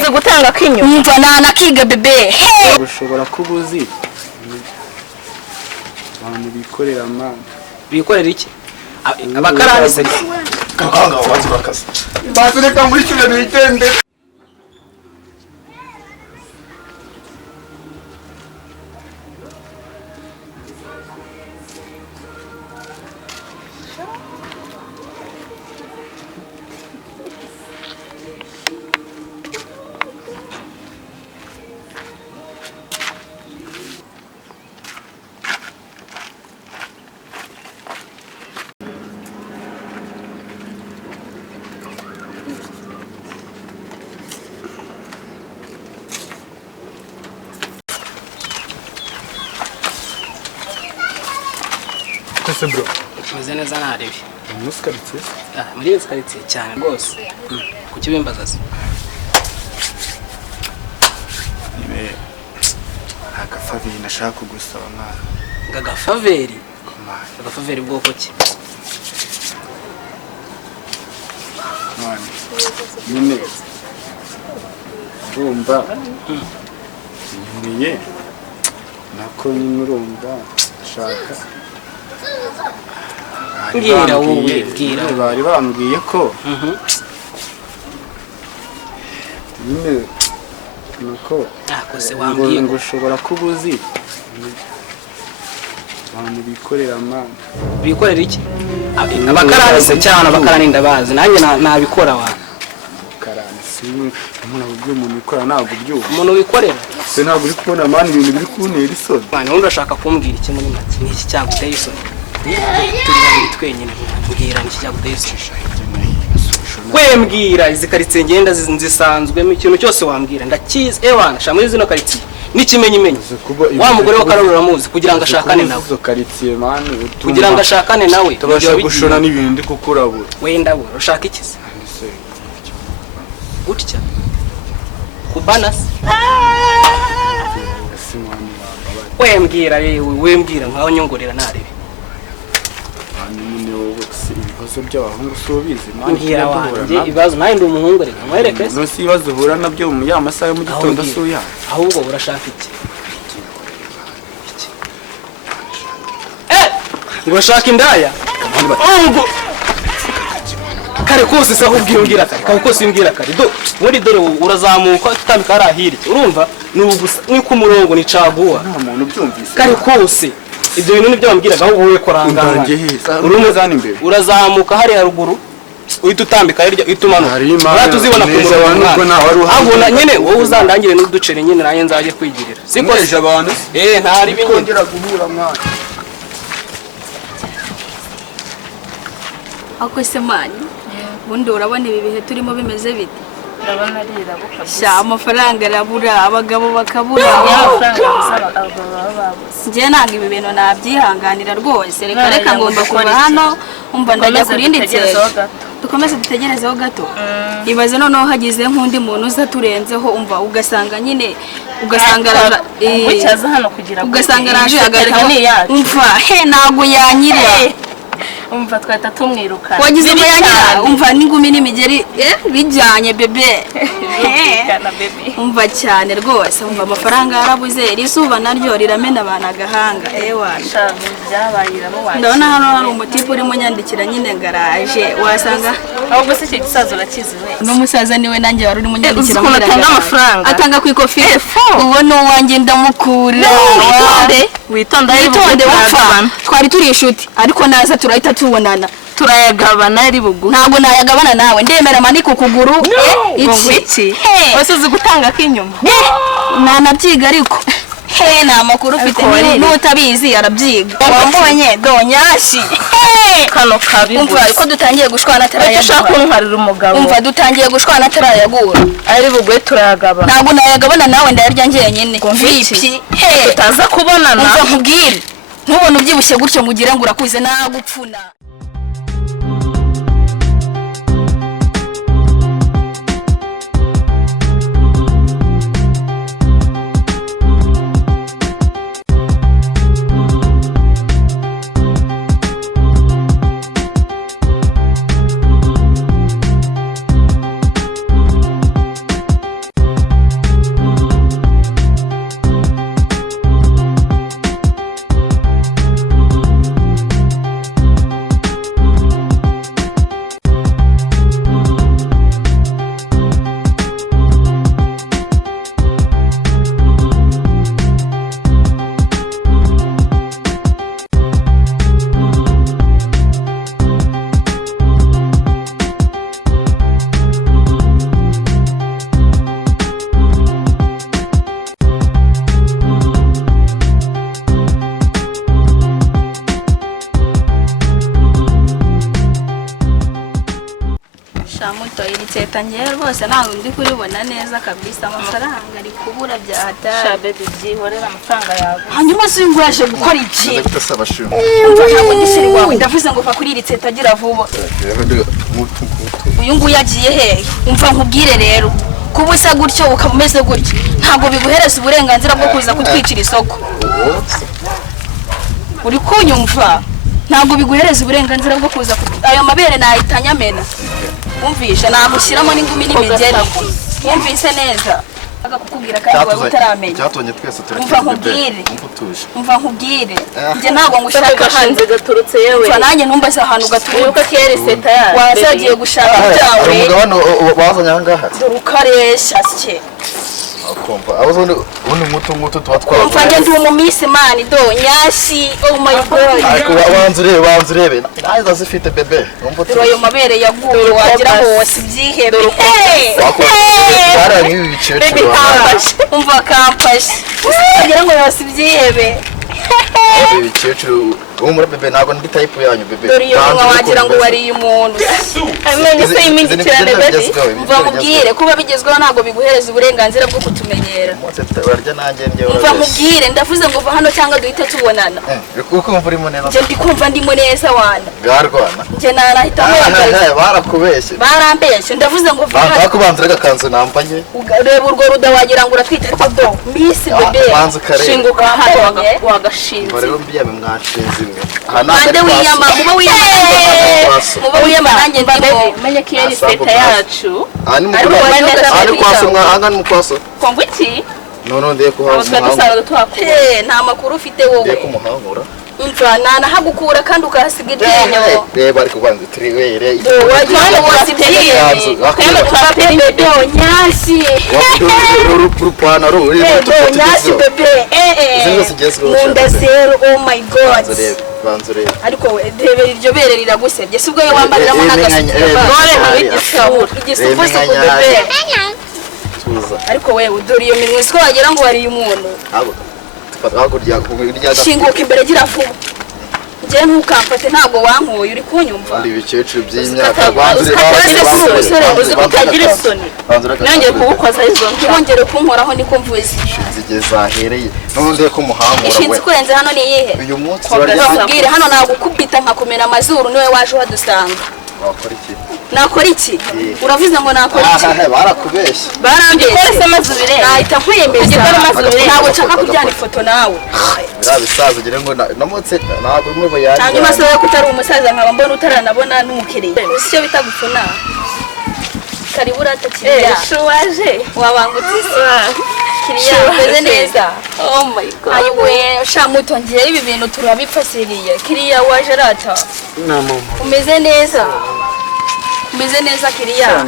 Wasuze gutanga kinyo. Umva nakiga bebe. Ushobora kubuzi. Abantu bikorera amana. Bikorera iki? Abakarani Kakanga wazi bakaza. Bazureka muri kino bitende. Ese bro, meze neza narebi. muskaritse? Muri muskaritse cyane rwose. Kuki bimbazaza? Nibe agafaveri nashaka kugusaba mwana. Gagafaveri? Agafaveri bwoko ki? Mwana. Nyine. Urumva. Niye. Nako nyine urumva shaka. Bwira wowe, bwira. Bari bambwiye ko. Nyine nuko akose wambwiye ngo ushobora kubuzi. Abantu bikorera amana. Bikorera iki? Abakarani cyane abakarani ndabazi. Nanjye nabikora wa. Karani simwe umuntu ubwo umuntu ukora ntabwo byuba. Umuntu wikorera. Se ntabwo uri kubona amana ibintu biri kuntera isoni. Mwana wundi ashaka kumbwira iki muri make? Ni iki cyaguteye isoni? Turi twenyine mbwira niki cyaguteye isoni. Kwembwira izi karitsiye ngenda nzisanzwemo ikintu cyose wambwira ndakizi ewana sha muri zino karitsiye n'ikimenyimenyi wa mugore wa Karorora muzi kugira ngo ashakane nawe izo karitsiye mani kugira ngo ashakane nawe tubasha gushona n'ibintu ndi kukurabura wenda bura ushaka ikizi gutya kubanasi wembwira yewe wembwira nkaho nyongorera narebe ibibazo by'abahungu sobizi mbwira wanjye ibibazo nawe ndi umuhungu reka mwereke no si ibibazo uhura nabyo mu ya masaha mu gitondo suya ahubwo urashaka iki urashaka indaya ahubwo kare kose se ahubwo ngira kare kose ngira kare muri dore urazamuka tutambika arahiri urumva ni ku murongo ni caguwa nta muntu byumvise kare kose ibyo bintu nibyo bambwiraga aho wowe korangana urumuzana imbere urazamuka hari haruguru uhita utambika hirya itumanuka tuzibona ku murongo abona nyine wowe uzandangire n'uducere nyine naye nzaje kwigirira sikoje abantu ntari bingera guhura mwana ako se mani bundi urabona ibi bihe turimo bimeze bite Ndabona rira bukabuze. sha amafaranga arabura abagabo bakabura nje nanga ibi bintu nabyihanganira rwose reka ngomba kuba hano umva ndajya kurindi tse dukomeze dutegerezeho gato ibaze noneho hagize nk'undi muntu uza turenzeho umva ugasanga nyine ugasanga cyaza hano kugira ugasanga raje agahita umva nago yanyira umva twahita tumwirukana wagize ngo yanyira umva n'ingumi n'imigeri bijyanye bebe umva cyane rwose umva amafaranga yarabuze risuba naryo riramena abantu agahanga wana ndabona hano hari umutipe urimo nyandikira nyine garaje wasanga ahubwo se iki gisazo urakizi we n'umusaza niwe nanjye wari urimo nyandikira muri atanga amafaranga atanga ku ikofi uwo no wanjye ndamukura witonde wapfa twari turi inshuti ariko naza turahita tubonana turayagabana ari bugu ntabwo nayagabana nawe ndemera maniko kuguru iki wese uzi gutanga k'inyuma nanabyiga ariko na makuru ufite n'utabizi arabyiga wambonye donyashi kano kabi umva ariko dutangiye gushwana tarayagura ushaka kuntwarira umugabo umva dutangiye gushwana tarayagura ari bugwe turayagaba ntabwo nayagabana nawe ndayarya ngenyine vipi tutaza kubonana umva nkubwire ntubone ubyibushye gutyo ngugire ngo urakuze nagupfuna njyewe rwose ntabwo ndi kuribona neza kabisa amafaranga ari kubura bya hatari sha baby byihorera amafaranga yawe hanyuma se uyu yaje gukora iki ndagusaba shima ntabwo ndishiri wawe ndavuze ngo va kuri iri tseta agira vuba uyu nguyu yagiye hehe umva nkubwire rero kuba usa gutyo ukaba umeze gutyo ntabwo biguhereza uburenganzira bwo kuza kutwicira isoko uri kunyumva ntabwo biguhereza uburenganzira bwo kuza ayo mabere nahita nyamena wumvishe nagushyiramo n'ingumi n'imigeri wumvise neza agakukubwira kandi wawe utaramenya cyatonye twese turi umva nkubwire njye ntabwo ngushaka hanze gaturutse yewe umva nanjye ntumbaze ahantu gaturuka kere seta yawe wazagiye gushaka ibyawe umugabane wazanye ahangaha dore ukaresha sike akumva aho ubundi mutu tuba twara umva njye ndi umumisi mani do nyashi oh my god ariko banze urebe nazo zifite bebe dore ayo mabere yaguye wagira ngo wose ibyihebe bara nk'ibi bicecuru umva kampashe wagira ngo wose ibyihebe ibi bicecuru umura bebe ntabwo ndi type yanyu bebe dore iyo mwa wagira ngo wariye umuntu amenye se imindikirane baby umva nkubwire kuba bigezweho ntabwo biguhereza uburenganzira bwo kutumenyera urarya nanjye njyewe umva nkubwire ndavuze ngo va hano cyangwa duhite tubonana kuko umva urimo neza njye ndi kumva ndimo neza wana garwana njye narahita mpagaze barakubeshye barambeshye ndavuze ngo va hano bakubanza rega kanzu nambaye reba urwo ruda wagira ngo uratwite ariko do misi bebe shinguka hano wagashinze rero mbiyame mwanshinze imwe ande wiyama muba wiyama nanjye ndimo menye ko iyo seta yacu ari kwasomwa anga n'umukwaso kongo iki none ndeye kuhaza nta makuru ufite wowe ndeye kumuhangura umva nanahagukura kandi ukahasiga iryinyo reba ariko banze turi were wagira ngo wasibye nyasi urupana ruri nyasi bebe munda zero oh my god banze reba ariko rebera iryo bere riragusebye sibwo yo wambariramo n'agasukura igisupu se ku bebe ariko wewe dore iyo minwe siko wagira ngo wariye umuntu shinguka imbere gira vuba njye ntukamfate ntabwo wankuye uri kunyumva ndi ibikecuru by'imyaka uzi kutagira isoni nongeye kugukoza izo ntibongere kunkoraho niko mvuze zigeze zahereye none ndeye kumuhangura ishinzi kurenze hano ni iyihe uyu munsi turabwire hano nagukubita nkakumena amazuru niwe waje uhadusanga wakora iki nakora iki uravuze ngo nakora iki barakubeshye barambeshye nahita nkwiyemeza ntabwo nshaka kujyana ifoto nawe bisaza ugire ngo namutse ntabwo umwe bayari hanyuma se wowe ko utari umusaza nkaba mbona utaranabona n'umukiriya uzi icyo bita gupfuna karibu uratakiriya waje wabangutse kiriya umeze neza oh my god ayiwe shamuto ngiye ibi bintu turabipfasiriye kiriya waje rata umeze neza umeze neza kiriya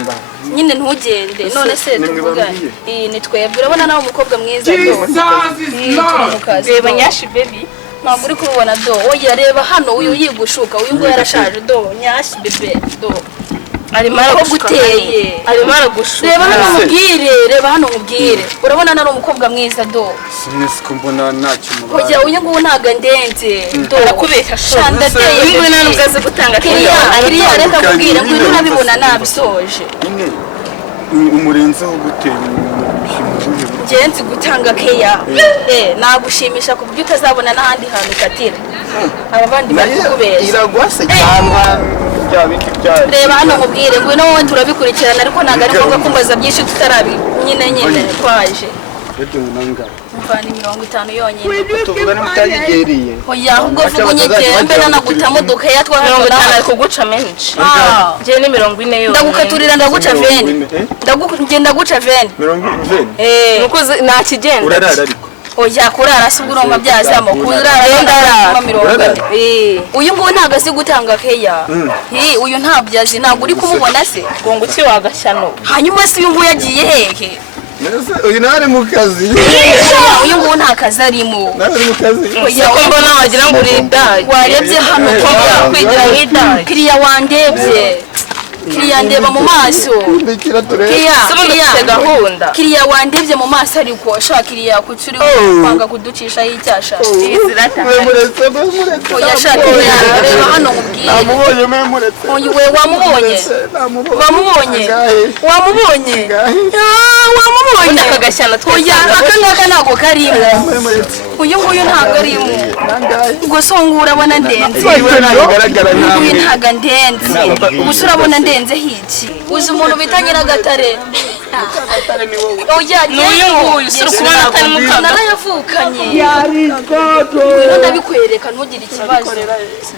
nyine ntugende none se tuvugane ni twebwe urabona nawe umukobwa mwiza reba nyashi baby ntabwo uri kubibona do oya reba hano uyu yigushuka uyu nguyu yarashaje do nyashi bebe do arimo aragushuka reba hano nkubwire urabona nari umukobwa mwiza do sinisiko mbona ntacyo mubara oya uyu nguyu ntabwo ndenze do arakubeshya shanda uyu nguyu nta nubwo azi gutanga kiriya reka nkubwire ngo urabibona nabisoje nyine umurenzeho gute ngenzi gutanga keya nagushimisha ku buryo utazabona n'ahandi hantu ukatira aba bandi bari kukubeshya iragwase cyangwa reba hano nkubwire ngo ino wowe turabikurikirana ariko ntabwo ari ngombwa kumbaza byinshi tutarabi nyine twaje mvana 50 yonyine tuvuga n'utayigereye oya ahubwo vuga unyegere mbe nanagutamo dukeya mirongo itanu kuguca menshi njye ni 40 yonyine ndagukaturira ndaguca veni ndaguca veni 40 nuko nakigenda urarara ariko oya kurara se ubwo urumva byazamo kurara ndara 40 uyu nguyu ntago azi gutanga keya uyu ntabyazi ntabwo uri kumubona se ngo nguki wagashyano hanyuma se uyu nguyu yagiye hehe uyu nari mu kazi uyu nguyu nta kazi arimo nari mu kazi oya ko mbona wagira ngo uri idari warebye hano kwigira nk'idari kiriya wandebye kiriya ndeba mu maso kiriya wandebye mu maso ariko shaka kiriya kucuri kwanga kuducisha yicyasha oya shaka reba hano mubwiye we wamubonye akagashyana oya akangaka ntabwo karimo uyu nguyu ntabwo arimo ubwo so urabona ndenze uyu ntabwo ndenze ubu urabona ndenze hiki uzi umuntu bita Nyiragatare oya n'uyu nguyu uri kubona atari mukana narayavukanye ngwino ndabikwereka ntugire ikibazo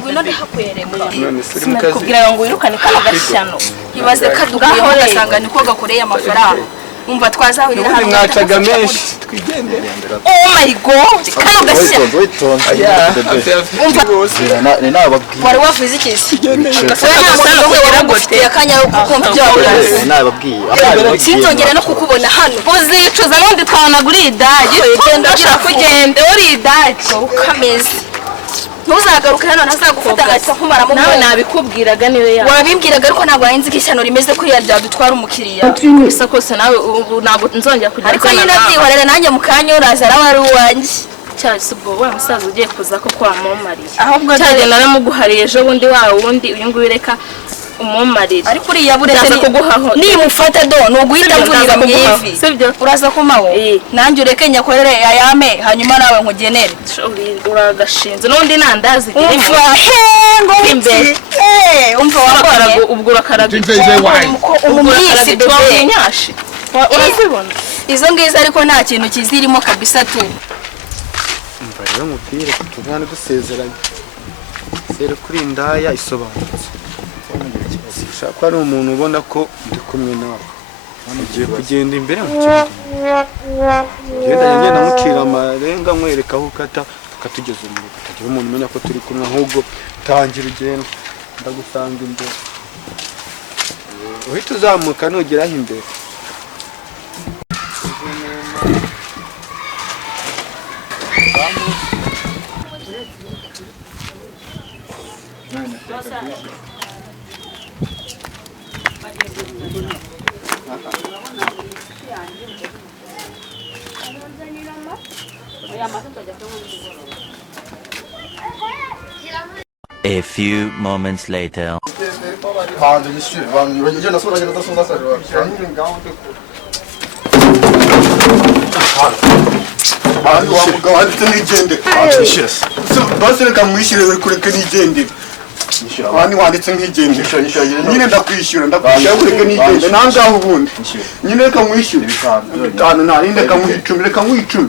ngwino ndahakwereka kubwira ngo wirukane kagashyano ibaze kadukuye ugasanga niko gakoreye amafaranga umva twazahurira hano mwacaga menshi twigende. Oh my god kano gasya umva ni nababwiye wari wavuze iki akanya kumva byawe sinzongera no kukubona hano uzicuza n'undi twanagura idage genda kugenda uri idage ukameze ntuzagaruke hano ntazagufata ngahita nkumaramo nawe nabikubwiraga niwe yawe wabimbwiraga ariko ntabwo wahinze ishyano rimeze kuriya ryadutwara umukiriya bisa kose nawe ntabwo nzongera kujya ariko nyine byihorera nanjye mu kanya uraza araba ari uwanjye cyase ubwo wa musaza ugiye kuza ko kwamumariye ahubwo cyane naramuguhariye ejo bundi wa wundi uyu nguyu reka umumarire ariko uriya buretse kuguhaho nimufata do nuguhita mvunira mu ivi sibyo uraza kumaho nanjye ureke nyakorere ayame hanyuma nawe nkugenere uragashinze n'undi nandazi umva ngo imbere umva wakora ubwo urakaraga umumisi bebe nyashi urazibona izo ngizo ariko nta kintu kizirimo kabisa tu Umva rero mupire tuvana dusezeranye sere kuri indaya isobanutse ushaka ari umuntu ubona ko ndi kumwe nawe ugiye kugenda imbere mu kintu ngenda mucira amarenga nkwereka aho ukata tukatugeza umuntu utagira umuntu umenya ko turi kumwe ahubwo tangira ugenda ndagusanga imbere uhita uzamuka nugeraho imbere A few moments later. Basi reka mwishyure uri kureka nigende wani wanditse nk'igende nyine ndakwishyura kureka nigende nangaho ubundi nyine reka mwishyure bitanu ntarinde reka mwicumi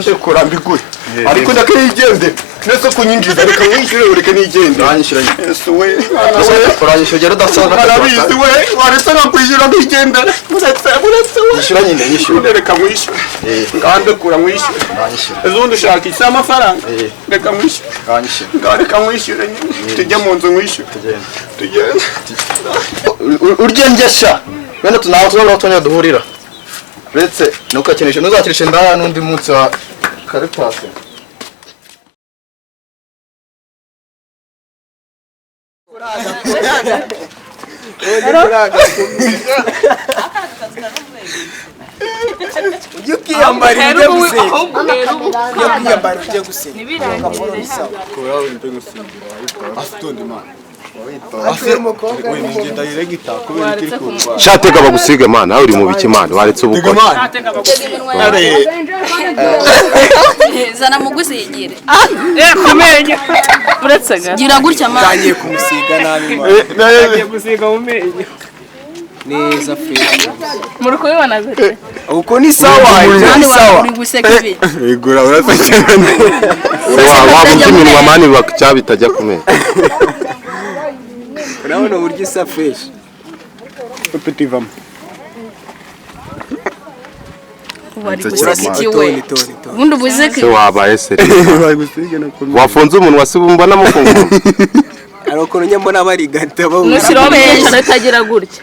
ndekora mbiguye ariko ndakigende nese kunyinjiza reka mwishyure ureke nigende uranyishyuranye ese we uranyishyura udasanga arabizi we waretse nakwishyura ntigende uretse nyishyura nyine nyishyura reka mwishyure ngandekura mwishyure ezundi ushaka iki amafaranga reka mwishyure reka mwishyure nyine tujye mu nzu mwishyure tugende urye ngesha wenda tunaho tuzabona twanya duhurira uretse nukakinisha nuzakirisha indaya n'undi munsi wa karipasi ukiyambara ujya gusenga shatega bagusige mana nawe uri mu biki mana waretse ubukwe zana mugusingire kumenye uretsega gira gutya mana tangiye kumusiga nabi tangiye gusiga mu menyo neza fresh muri kubibona gute uko ni sawa ni sawa uri guseka ibi igura urasakira wabumva iminwa mani bakicyabitajya kumenya urabona uburyo isa fresh upitivamo wari guseka we ubundi ubuzeke se wabaye se wafunze umuntu wasibumba namufungura ariko njye mbona bari gata mushyiraho menshi atagira gutya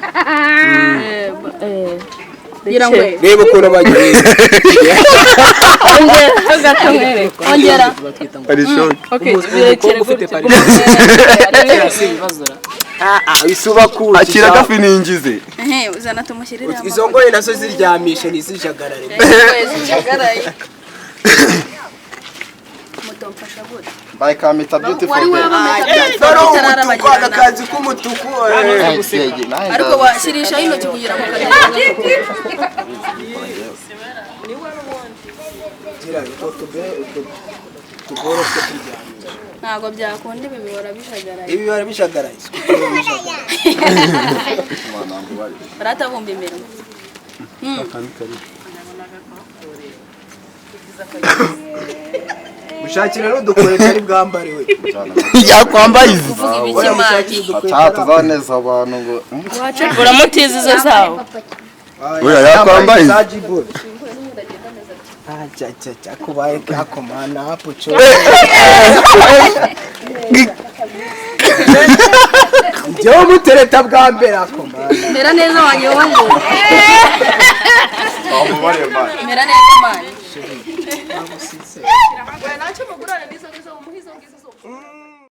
reba ukuntu bagiye ongera ari shock okay birekere ufite pari isuba kuki akira gafi ningize uzana tumushyirire izo ngoye nazo ziryamishe ntizijagarare zijagaraye mutomfasha gute By Kamita Beautiful wari Day. umutuku agakazi k'umutuku ariko washyirisha intoki kugira ngo kagere ntabwo byakunda ibi bihora bishagaraye ibi bihora bishagaraye baratabumba imirimo mushakira n'udukore kari bwambariwe yakwambaye izi kuvuga ibikimanye Tuzaneza abantu ngo uramutiza izo zawe oya yakwambaye izi kubaye kakomana hapo cho Njyewe mutereta bwa mbere akomana mera neza wanjye wangu mera neza mani